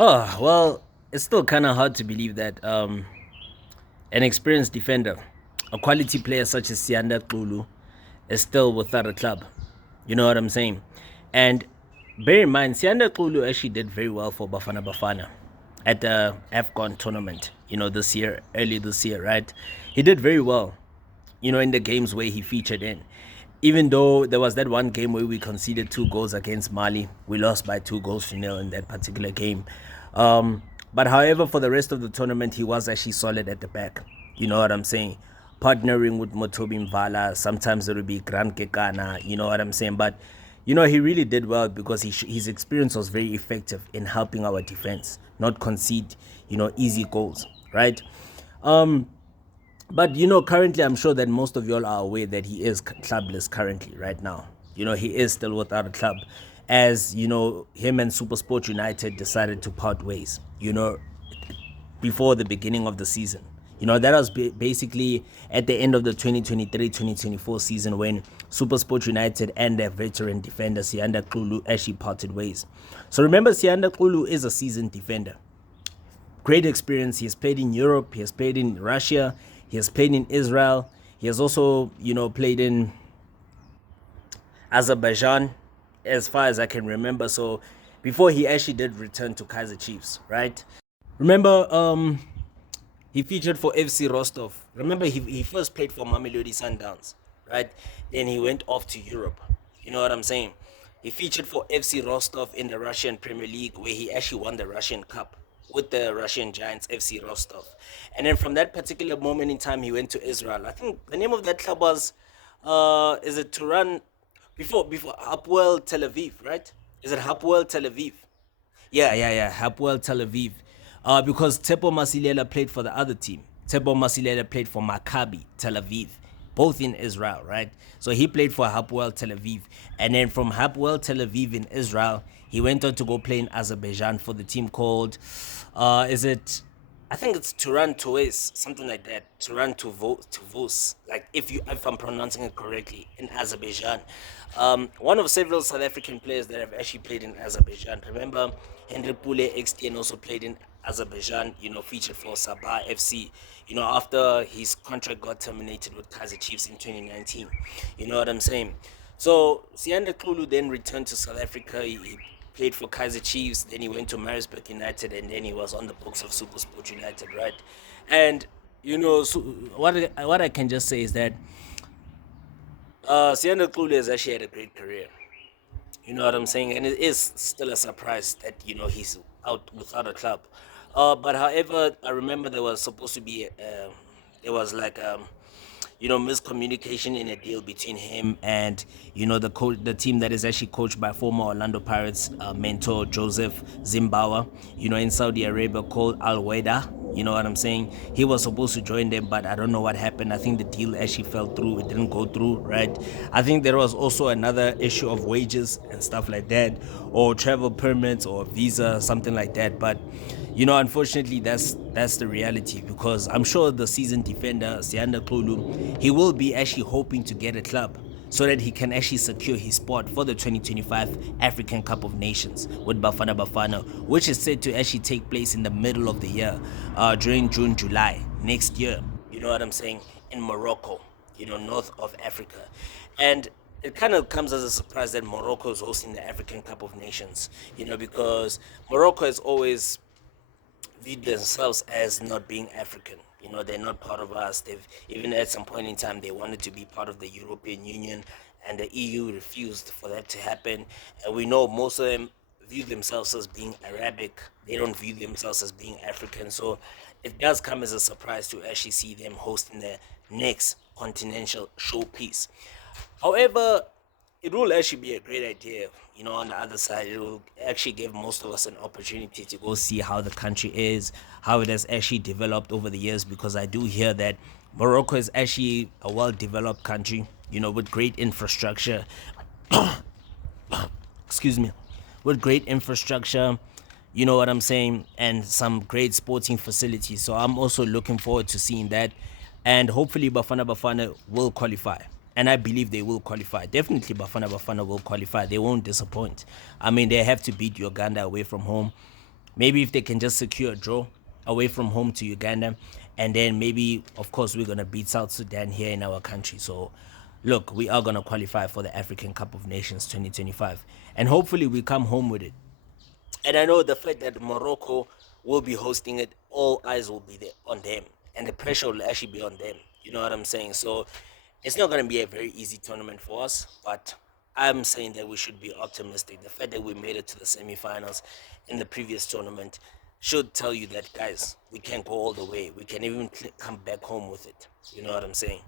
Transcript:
Oh, well, it's still kind of hard to believe that an experienced defender, a quality player such as Siyanda Xulu, is still without a club. You know what I'm saying? And bear in mind, Siyanda Xulu actually did very well for Bafana Bafana at the AFCON tournament, this year, early this year, right? He did very well, in the games where he featured in. Even though there was that one game where we conceded 2 goals against Mali, we lost by 2 goals to nil in that particular game. But however, for the rest of the tournament, he was actually solid at the back. You know what I'm saying? Partnering with Motobi Mvala, sometimes it would be Gran Kekana, you know what I'm saying? But, he really did well because his experience was very effective in helping our defense not concede, easy goals, right? Um, but currently, I'm sure that most of y'all are aware that he is clubless currently, right now. He is still without a club, as him and SuperSport United decided to part ways. Before the beginning of the season. That was basically at the end of the 2023-2024 season when SuperSport United and their veteran defender Siyanda Xulu actually parted ways. So remember, Siyanda Xulu is a seasoned defender. Great experience. He has played in Europe. He has played in Russia. He has played in Israel. He has also, played in Azerbaijan, as far as I can remember. So before he actually did return to Kaiser Chiefs, right? Remember, he featured for FC Rostov. Remember, he first played for Mamelodi Sundowns, right? Then he went off to Europe. You know what I'm saying? He featured for FC Rostov in the Russian Premier League, where he actually won the Russian Cup with the Russian Giants FC Rostov. And then from that particular moment in time, he went to Israel. I think the name of that club was, is it Turan? Before Hapoel Tel Aviv, right? Is it Hapoel Tel Aviv? Yeah. Hapoel Tel Aviv. Because Tepo Masilela played for the other team. Tepo Masilela played for Maccabi Tel Aviv, both in Israel, right? So he played for Hapoel Tel Aviv. And then from Hapoel Tel Aviv in Israel, he went on to go play in Azerbaijan for the team called, is it I think it's Turan Toes, something like that. Turan Tuvos, like if I'm pronouncing it correctly, in Azerbaijan. One of several South African players that have actually played in Azerbaijan. Remember, Henry Pule XTN also played in Azerbaijan. Featured for Sabah FC. After his contract got terminated with Kaizer Chiefs in 2019. You know what I'm saying? So Siyanda Xulu then returned to South Africa. He played for Kaizer Chiefs, then he went to Maritzburg United, and then he was on the books of SuperSport United, right? And so what I can just say is that Siyanda Xulu has actually had a great career. You know what I'm saying? And it is still a surprise that he's out without a club. But however, I remember there was supposed to be there was like miscommunication in a deal between him and the team that is actually coached by former Orlando Pirates mentor Joseph Zimbawa, in Saudi Arabia, called Al Weda. You know what I'm saying? He was supposed to join them, but I don't know what happened. I think the deal actually fell through. It didn't go through, right? I think there was also another issue of wages and stuff like that, or travel permits or visa, something like that. But unfortunately, that's the reality, because I'm sure the seasoned defender Siyanda Xulu, he will be actually hoping to get a club so that he can actually secure his spot for the 2025 African Cup of Nations with Bafana Bafana, which is said to actually take place in the middle of the year, during June, July next year. You know what I'm saying? In Morocco, north of Africa. And it kind of comes as a surprise that Morocco is hosting the African Cup of Nations, because Morocco has always viewed themselves as not being African. They're not part of us. They've even at some point in time they wanted to be part of the European Union, and the EU refused for that to happen. And we know most of them view themselves as being Arabic. They don't view themselves as being African. So it does come as a surprise to actually see them hosting the next continental showpiece. However, it will actually be a great idea. On the other side, it will actually give most of us an opportunity to go see how the country is, how it has actually developed over the years, because I do hear that Morocco is actually a well developed country, with great infrastructure. Excuse me, with great infrastructure, you know what I'm saying, and some great sporting facilities. So I'm also looking forward to seeing that, and hopefully Bafana Bafana will qualify. And I believe they will qualify. Definitely Bafana Bafana will qualify. They won't disappoint. I mean, they have to beat Uganda away from home, Maybe if they can just secure a draw away from home to Uganda, and then maybe, of course, we're gonna beat South Sudan here in our country. So, look, we are gonna qualify for the African Cup of Nations 2025, and hopefully we come home with it. And I know the fact that Morocco will be hosting it, all eyes will be there on them, and the pressure will actually be on them. You know what I'm saying? So it's not going to be a very easy tournament for us, but I'm saying that we should be optimistic. The fact that we made it to the semifinals in the previous tournament should tell you that, guys, we can go all the way. We can even come back home with it. You know what I'm saying?